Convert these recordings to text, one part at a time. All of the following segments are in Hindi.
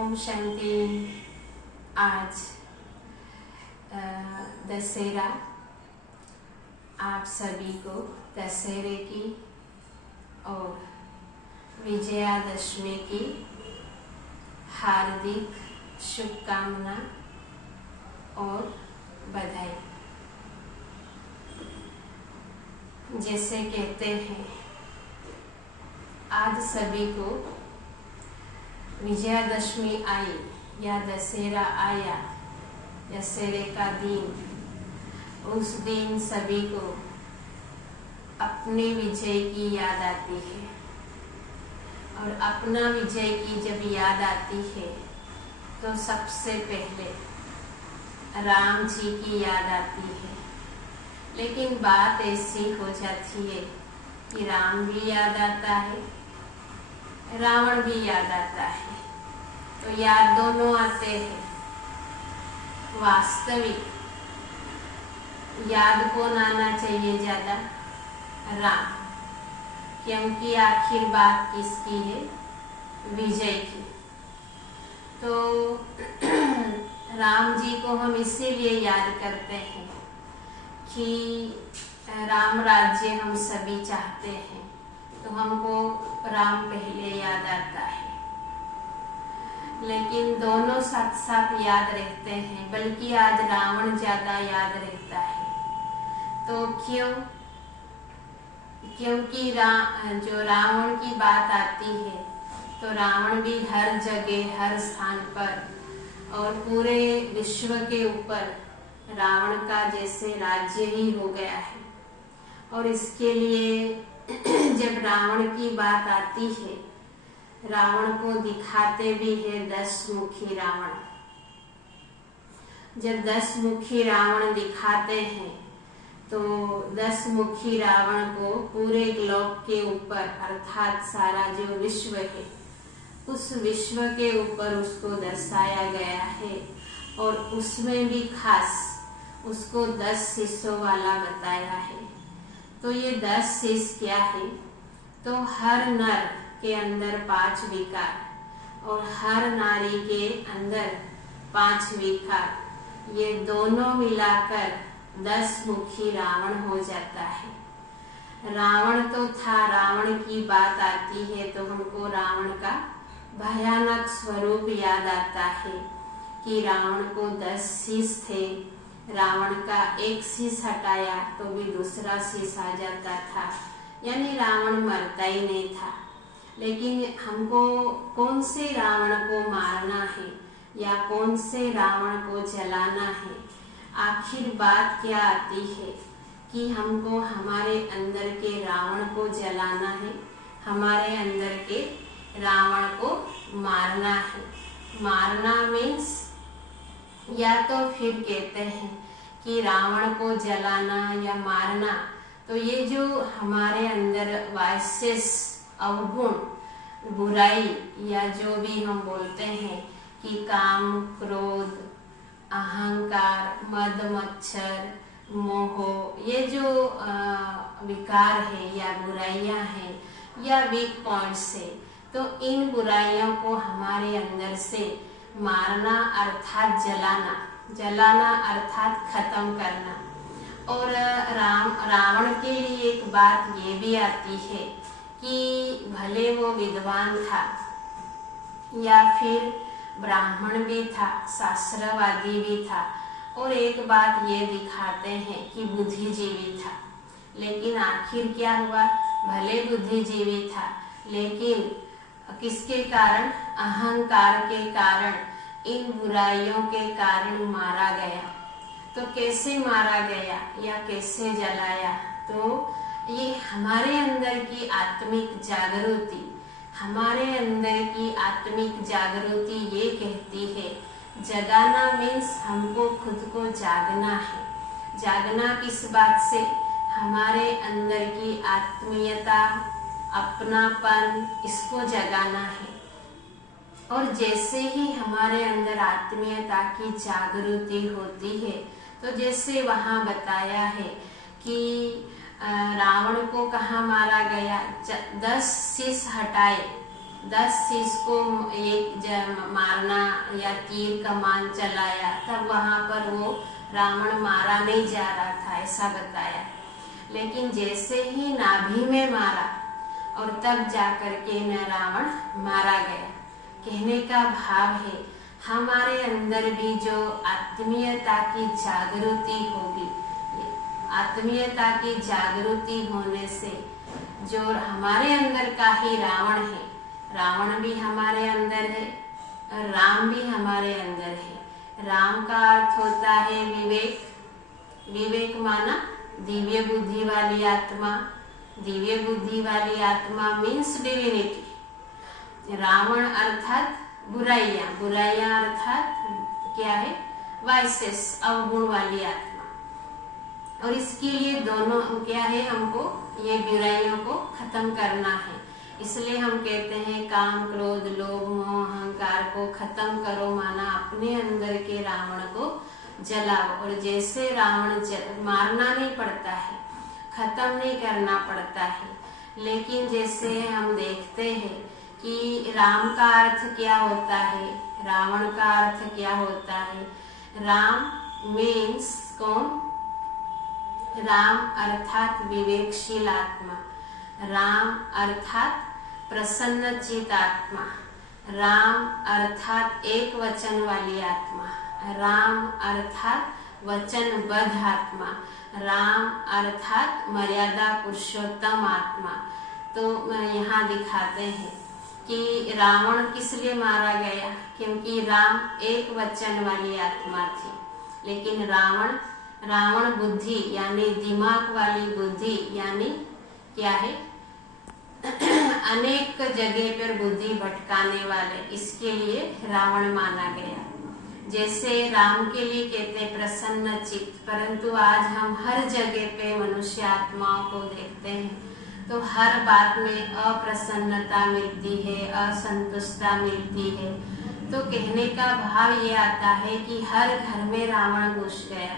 ओम शांति। आज दशहरा, आप सभी को दशहरे की और विजयादशमी की हार्दिक शुभकामना और बधाई। जैसे कहते हैं, आज सभी को विजयादशमी आई या दशहरा आया, दशहरे का दिन, उस दिन सभी को अपने विजय की याद आती है। और अपना विजय की जब याद आती है तो सबसे पहले राम जी की याद आती है। लेकिन बात ऐसी हो जाती है कि राम भी याद आता है, रावण भी याद आता है, तो याद दोनों आते हैं। वास्तविक याद कौन आना चाहिए ज्यादा? राम, क्योंकि आखिर बात किसकी है? विजय की। तो राम जी को हम इसीलिए याद करते हैं कि राम राज्य हम सभी चाहते हैं, तो हमको राम पहले याद आता है। लेकिन दोनों साथ साथ याद रहते हैं, बल्कि आज रावण ज्यादा याद रहता है। तो क्यों? क्योंकि जो रावण की बात आती है तो रावण भी हर जगह, हर स्थान पर और पूरे विश्व के ऊपर रावण का जैसे राज्य ही हो गया है। और इसके लिए जब रावण की बात आती है, रावण को दिखाते भी है 10 मुखी रावण। जब 10 मुखी रावण दिखाते हैं तो 10 मुखी रावण को पूरे ग्लोब के ऊपर, अर्थात सारा जो विश्व है, उस विश्व के ऊपर उसको दर्शाया गया है। और उसमें भी खास उसको 10 शीशों वाला बताया है। तो ये 10 शीश क्या है? तो हर नर के अंदर 5 विकार और हर नारी के अंदर 5 विकार, ये दोनों मिलाकर 10 मुखी रावण हो जाता है। रावण तो था, रावण की बात आती है तो हमको रावण का भयानक स्वरूप याद आता है कि रावण को 10 शीश थे। रावण का एक शीश हटाया तो भी दूसरा शीश आ जाता था, यानी रावण मरता ही नहीं था। लेकिन हमको कौन से रावण को मारना है या कौन से रावण को जलाना है? आखिर बात क्या आती है कि हमको हमारे अंदर के रावण को जलाना है, हमारे अंदर के रावण को मारना है। मारना मीन्स, या तो फिर कहते हैं कि रावण को जलाना या मारना, तो ये जो हमारे अंदर वाइसेस, अवगुण, बुराई, या जो भी हम बोलते हैं कि काम, क्रोध, अहंकार, मद मच्छर, मोह, ये जो विकार है या बुराइयां हैं या वीक पॉइंट्स है, तो इन बुराइयों को हमारे अंदर से मारना अर्थात जलाना, जलाना अर्थात खत्म करना। और रावण के लिए एक बात ये भी आती है कि भले वो विद्वान था या फिर ब्राह्मण भी था, शास्त्रवादी भी था, और एक बात ये दिखाते हैं कि बुद्धिजीवी था। लेकिन आखिर क्या हुआ? भले बुद्धिजीवी था, लेकिन किसके कारण? अहंकार के कारण, इन बुराइयों के कारण मारा गया। तो कैसे मारा गया या कैसे जलाया? तो ये हमारे अंदर की आत्मिक जागृति, हमारे अंदर की आत्मिक जागृति ये कहती है, जगाना मीन्स हमको खुद को जागना है। जागना किस बात से? हमारे अंदर की आत्मीयता, अपनापन, इसको जगाना है। और जैसे ही हमारे अंदर आत्मीयता की जागृति होती है, तो जैसे वहां बताया है कि रावण को कहाँ मारा गया? 10 शीश हटाए 10 शीश को एक मारना या तीर कमान चलाया, तब वहां पर वो रावण मारा नहीं जा रहा था, ऐसा बताया। लेकिन जैसे ही नाभि में मारा और तब जाकर के न रावण मारा गया। कहने का भाव है हमारे अंदर भी जो आत्मीयता की जागृति होगी, आत्मीयता की जागृति होने से जो हमारे अंदर का ही रावण है, रावण भी हमारे अंदर है और राम भी हमारे अंदर है। राम का अर्थ होता है विवेक, विवेक माना दिव्य बुद्धि वाली आत्मा, दिव्य बुद्धि वाली आत्मा मीन्स डिविनिटी। रावण अर्थात बुराइयां, बुराइयां अर्थात क्या है, वाइसेस, अवगुण वाली आत्मा। और इसके लिए दोनों क्या है, हमको ये बुराइयों को खत्म करना है। इसलिए हम कहते हैं काम क्रोध लोभ मोह अहंकार को खत्म करो, माना अपने अंदर के रावण को जलाओ। और जैसे रावण मारना नहीं पड़ता है, खत्म नहीं करना पड़ता है, लेकिन जैसे हम देखते हैं कि राम का अर्थ क्या होता है, रावण का अर्थ क्या होता है। राम मीन्स कौन, राम अर्थात विवेकशील आत्मा, राम अर्थात प्रसन्नचित आत्मा, राम अर्थात एक वचन वाली आत्मा, राम अर्थात वचनबद्ध आत्मा, राम अर्थात मर्यादा पुरुषोत्तम आत्मा। तो यहाँ दिखाते हैं कि रावण किस लिए मारा गया, क्योंकि राम एक वचन वाली आत्मा थी। लेकिन रावण बुद्धि यानी दिमाग वाली बुद्धि, यानी क्या है, अनेक जगह पर बुद्धि भटकाने वाले, इसके लिए रावण माना गया। जैसे राम के लिए कहते प्रसन्न चित्त, परंतु आज हम हर जगह पे मनुष्य आत्माओं को देखते हैं तो हर बात में अप्रसन्नता मिलती है, असंतुष्टता मिलती है। तो कहने का भाव ये आता है कि हर घर में रावण घुस गया,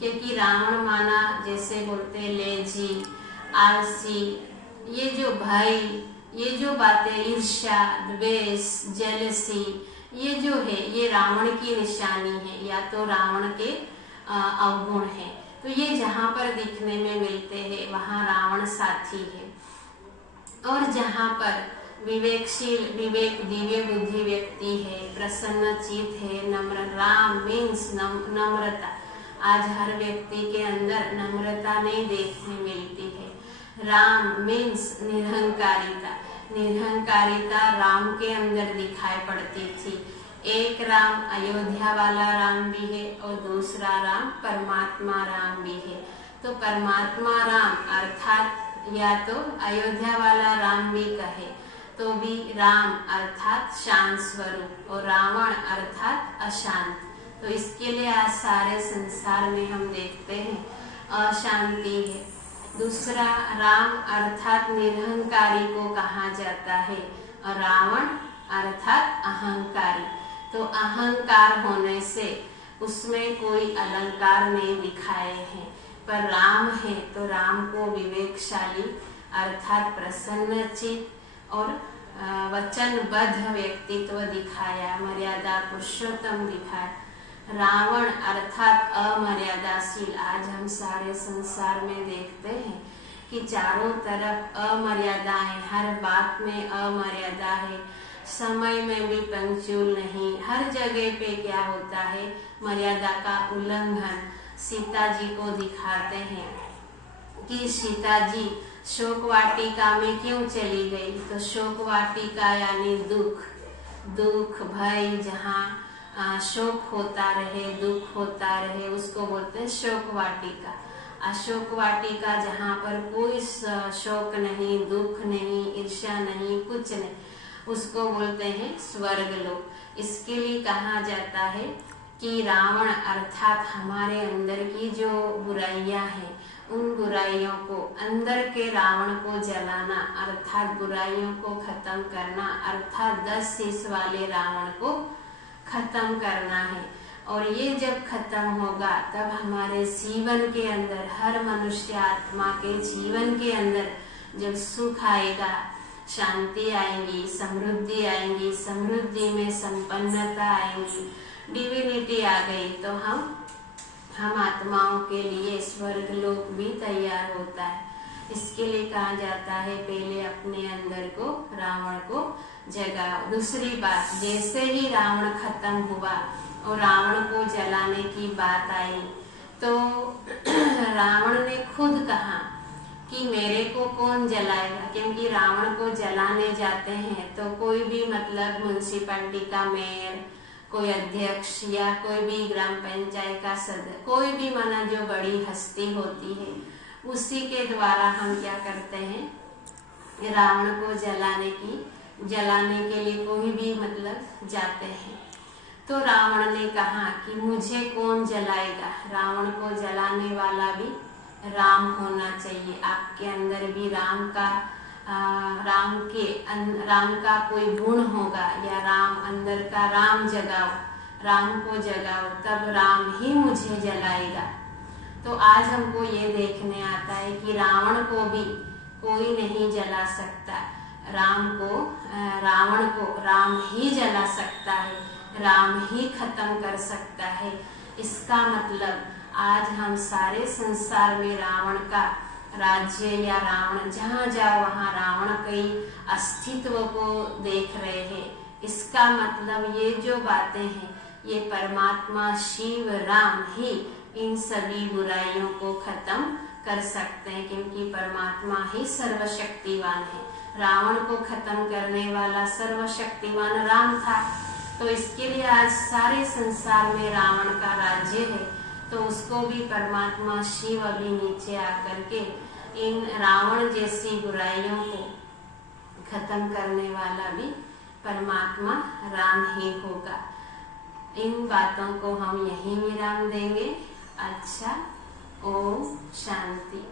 क्योंकि रावण माना जैसे बोलते लेजी, आलसी, ये जो भय, ये जो बातें, ईर्ष्या, द्वेष, जेलसी, ये जो है ये रावण की निशानी है, या तो रावण के अवगुण है। तो ये जहाँ पर दिखने में मिलते हैं वहाँ रावण साथी है। और जहाँ पर विवेकशील, विवेक दिव्य बुद्धि व्यक्ति है, प्रसन्न चित्त है, नम्र, राम मीन्स नम्रता। आज हर व्यक्ति के अंदर नम्रता नहीं देखने मिलती है। राम मीन्स निरहंकारिता, निरहंकारिता राम के अंदर दिखाई पड़ती थी। एक राम अयोध्या वाला राम भी है और दूसरा राम परमात्मा राम भी है। तो परमात्मा राम अर्थात या तो अयोध्या वाला राम भी कहे तो भी राम अर्थात शांत स्वरूप और रावण अर्थात अशांत। तो इसके लिए आज सारे संसार में हम देखते हैं अशांति है। दूसरा राम अर्थात निरहंकारी को कहा जाता है और रावण अर्थात अहंकारी। तो अहंकार होने से उसमें कोई अलंकार नहीं दिखाए हैं, पर राम है तो राम को विवेकशाली अर्थात प्रसन्नचित और वचनबद्ध व्यक्तित्व दिखाया, मर्यादा पुरुषोत्तम दिखाया। रावण अर्थात अमर्यादाशील। आज हम सारे संसार में देखते हैं कि चारों तरफ अमर्यादा है, हर बात में अमर्यादा है, समय में भी पंक्चुअल नहीं, हर जगह पे क्या होता है मर्यादा का उल्लंघन। सीता जी को दिखाते हैं कि सीता जी शोक वाटिका में क्यों चली गई, तो शोक वाटिका यानी दुख, दुख भय, जहाँ शोक होता रहे, दुख होता रहे, उसको बोलते हैं शोक वाटिका। अशोक वाटिका जहाँ पर कोई शोक नहीं, दुख नहीं, ईर्ष्या नहीं, कुछ नहीं, उसको बोलते हैं स्वर्ग लोक। इसके लिए कहा जाता है कि रावण अर्थात हमारे अंदर की जो बुराइयां हैं उन बुराइयों को, अंदर के रावण को जलाना अर्थात बुराइयों को खत्म करना, अर्थात 10 शीश वाले रावण को खत्म करना है। और ये जब खत्म होगा तब हमारे जीवन के अंदर, हर मनुष्य आत्मा के जीवन के अंदर जब सुख आएगा, शांति आएंगी, समृद्धि आएंगी, समृद्धि में संपन्नता आएंगी, डिविनिटी आ गई, तो हम आत्माओं के लिए स्वर्ग लोक भी तैयार होता है। इसके लिए कहा जाता है पहले अपने अंदर को, रावण को जगाओ। दूसरी बात, जैसे ही रावण खत्म हुआ और रावण को जलाने की बात आई, तो रावण ने खुद कहा कि मेरे को कौन जलाएगा, क्योंकि रावण को जलाने जाते हैं तो कोई भी मतलब म्युनिसिपैलिटी का मेयर, कोई अध्यक्ष या कोई भी ग्राम पंचायत का सदस्य, कोई भी माना जो बड़ी हस्ती होती है, उसी के द्वारा हम क्या करते हैं, रावण को जलाने के लिए कोई भी मतलब जाते हैं। तो रावण ने कहा कि मुझे कौन जलाएगा, रावण को जलाने वाला भी राम होना चाहिए। आपके अंदर भी राम का कोई गुण होगा, या राम अंदर का राम जगाओ, राम को जगाओ, तब राम ही मुझे जलाएगा। तो आज हमको ये देखने आता है कि रावण को भी कोई नहीं जला सकता, रावण को राम ही जला सकता है, राम ही खत्म कर सकता है। इसका मतलब आज हम सारे संसार में रावण का राज्य या रावण जहाँ जाओ वहाँ रावण के अस्तित्व को देख रहे हैं। इसका मतलब ये जो बातें हैं, ये परमात्मा शिव राम ही इन सभी बुराइयों को खत्म कर सकते हैं, क्योंकि परमात्मा ही सर्वशक्तिवान है। रावण को खत्म करने वाला सर्वशक्तिवान राम था, तो इसके लिए आज सारे संसार में रावण का राज्य है। तो उसको भी परमात्मा शिव अभी नीचे आकर के इन रावण जैसी बुराइयों को खत्म करने वाला भी परमात्मा राम ही होगा। इन बातों को हम यहीं विराम देंगे। अच्छा, ओम शांति।